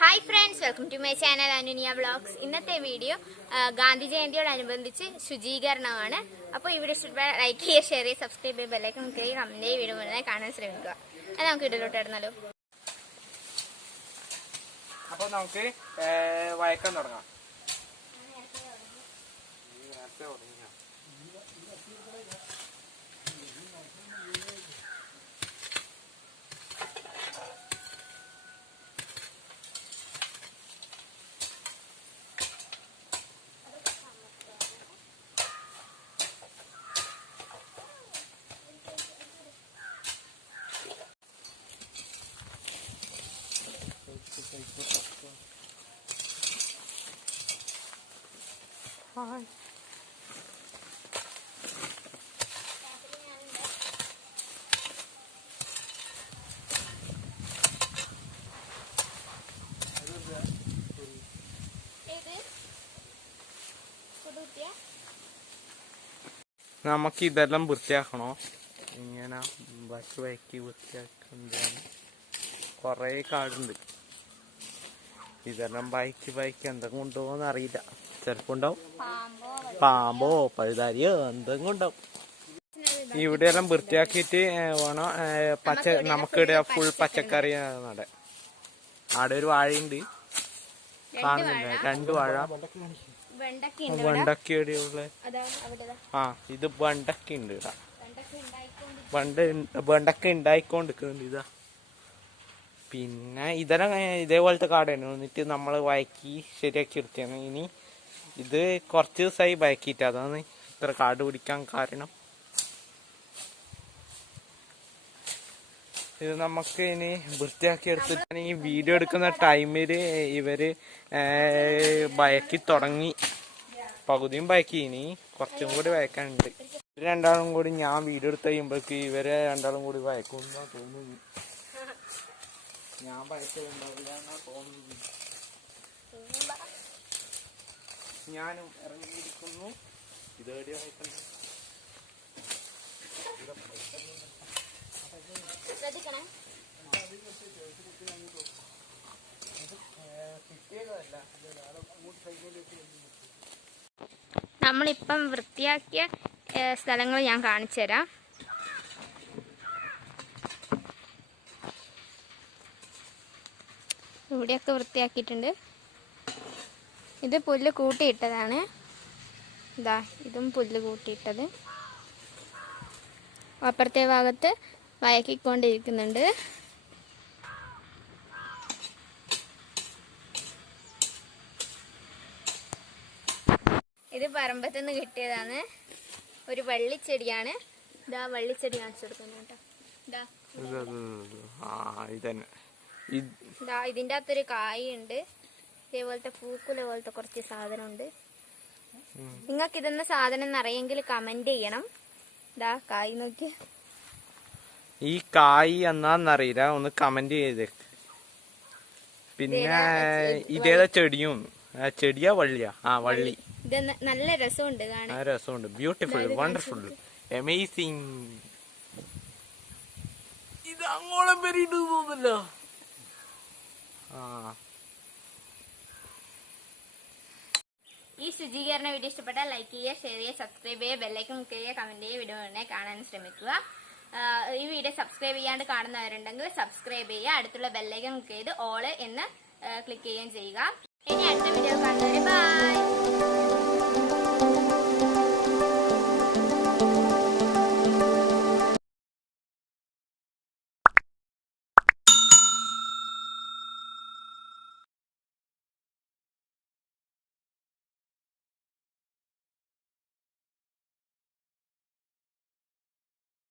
Hi friends, welcome to my channel Anuniya vlogs. ഇന്നത്തെ video Gandhi ജയന്തിയോടനുബന്ധിച്ച് ശുചീകരണമാണ്. അപ്പോൾ ഇവിടെ ലൈക്ക് ചെയ്യുക, ഷെയർ ചെയ്യുക, സബ്സ്ക്രൈബ് ചെയ്യുക, ബെല്ലൈക്കൺ ക്ലിക്ക് ചെയ്യുക, കമന്റ് ചെയ്യുക, വീഡിയോ മുഴുവൻ കാണാൻ ശ്രമിക്കുക. അത് നമുക്ക് വീട്ടിലോട്ട് ഇടുന്നല്ലോ. അപ്പോൾ നമുക്ക് വഴക്കാൻ തുടങ്ങാം. നമുക്ക് ഇതെല്ലാം വൃത്തിയാക്കണോ? ഇങ്ങനെ വഴക്കി വൃത്തിയാക്കുന്നതാണ്. കുറേ കാടുണ്ട്. ഇതെല്ലാം ബൈക്ക് എന്തെങ്കിലും ഉണ്ടോന്ന് അറിയില്ല. ചിലപ്പോ ഉണ്ടാവും, പാമ്പോ പഴുതാരിയോ എന്തെങ്കിലും ഉണ്ടാവും. ഇവിടെ എല്ലാം വൃത്തിയാക്കിയിട്ട് വേണം നമുക്കിവിടെ ഫുൾ പച്ചക്കറി നട. അവിടെ ഒരു വാഴയുണ്ട്, കാണുന്നില്ല? 2 വാഴ. വെണ്ടക്കയുടെ ഉള്ള ഇത് വെണ്ടക്ക ഉണ്ട്. ഇതാ വെണ്ടക്ക ഉണ്ടായിക്കൊണ്ടിരിക്കുന്നുണ്ട്. ഇതാ പിന്നെ ഇതെല്ലാം ഇതേപോലത്തെ കാടാണ്. എന്നിട്ട് നമ്മൾ വഴക്കി ശരിയാക്കി എടുത്താണ്. ഇനി ഇത് കുറച്ച് ദിവസമായി വഴക്കിയിട്ട്, അതാണ് ഇത്ര കാട് പിടിക്കാൻ കാരണം. ഇത് നമുക്ക് ഇനി വൃത്തിയാക്കി എടുത്തിട്ട് ഈ വീഡിയോ എടുക്കുന്ന ടൈമിൽ ഇവര് വഴക്കി തുടങ്ങി. പകുതിയും വഴക്കി, ഇനി കുറച്ചും കൂടി വഴക്കാനുണ്ട്. രണ്ടാളും കൂടി ഞാൻ വീഡിയോ എടുത്ത് കഴിയുമ്പോഴേക്ക് ഇവരെ രണ്ടാളും കൂടി വഴക്കുമെന്നാ തോന്നുന്നു. ഞാൻ വഴക്കുണ്ടാവില്ല എന്നാ തോന്നുന്നു. ഞാനും ഇറങ്ങിയിരിക്കുന്നു. ഇതേടി വഴക്കുന്നു. നമ്മളിപ്പം വൃത്തിയാക്കിയ സ്ഥലങ്ങൾ ഞാൻ കാണിച്ചു തരാം. ഇവിടെയൊക്കെ വൃത്തിയാക്കിയിട്ടുണ്ട്. ഇത് പുല്ല് കൂട്ടിയിട്ടതാണ്. ഇതാ ഇതും പുല്ല് കൂട്ടിയിട്ടത്. അപ്പുറത്തെ ഭാഗത്ത് വഴക്കിക്കൊണ്ടിരിക്കുന്നുണ്ട്. ഇത് പറമ്പത്തുനിന്ന് കിട്ടിയതാണ്. ഒരു വള്ളിച്ചെടിയാണ്. ഇതാ വള്ളിച്ചെടി കാണിച്ചു കൊടുക്കുന്നു കേട്ടോ. ഇതിൻ്റെ അകത്തൊരു കായുണ്ട്. ഇതേപോലത്തെ പൂക്കുല പോലത്തെ കുറച്ച് സാധനം ഉണ്ട്. നിങ്ങൾക്ക് ഇതെന്ന സാധനം എന്നറിയെങ്കിൽ കമന്റ് ചെയ്യണം. ഇതാ കായ് നോക്കി. ഈ കായ് എന്നാന്നറിയില്ല, ഒന്ന് കമന്റ് ചെയ്തേ. പിന്നെ ഇതേതാ ചെടിയും? ചെടിയാ വള്ളിയാ? വള്ളി. ഇത് നല്ല രസമുണ്ട് കാണാൻ. രസമുണ്ട്. Beautiful, wonderful, amazing. ഇത് അങ്ങോളം വരെയിട്ട് തോന്നില്ല. ഈ ശുചീകരണ വീഡിയോ ഇഷ്ടപ്പെട്ടാൽ ലൈക്ക് ചെയ്യുക, ഷെയർ ചെയ്യുക, സബ്സ്ക്രൈബ് ചെയ്യുക, ബെല്ലൈക്കൺ ക്ലിക്ക് ചെയ്യുക, കമന്റ് ചെയ്യുക, വീഡിയോ ഉടനെ കാണാൻ ശ്രമിക്കുക. ഈ വീഡിയോ സബ്സ്ക്രൈബ് ചെയ്യാണ്ട് കാണുന്നവരുണ്ടെങ്കിൽ സബ്സ്ക്രൈബ് ചെയ്യുക. അടുത്തുള്ള ബെല്ലൈക്കൺ ക്ലിക്ക് ചെയ്ത് ഓൾ എന്ന് ക്ലിക്ക് ചെയ്യുകയും ചെയ്യുക. ഇനി അടുത്ത വീഡിയോ കാണുന്നവരെ ബൈ.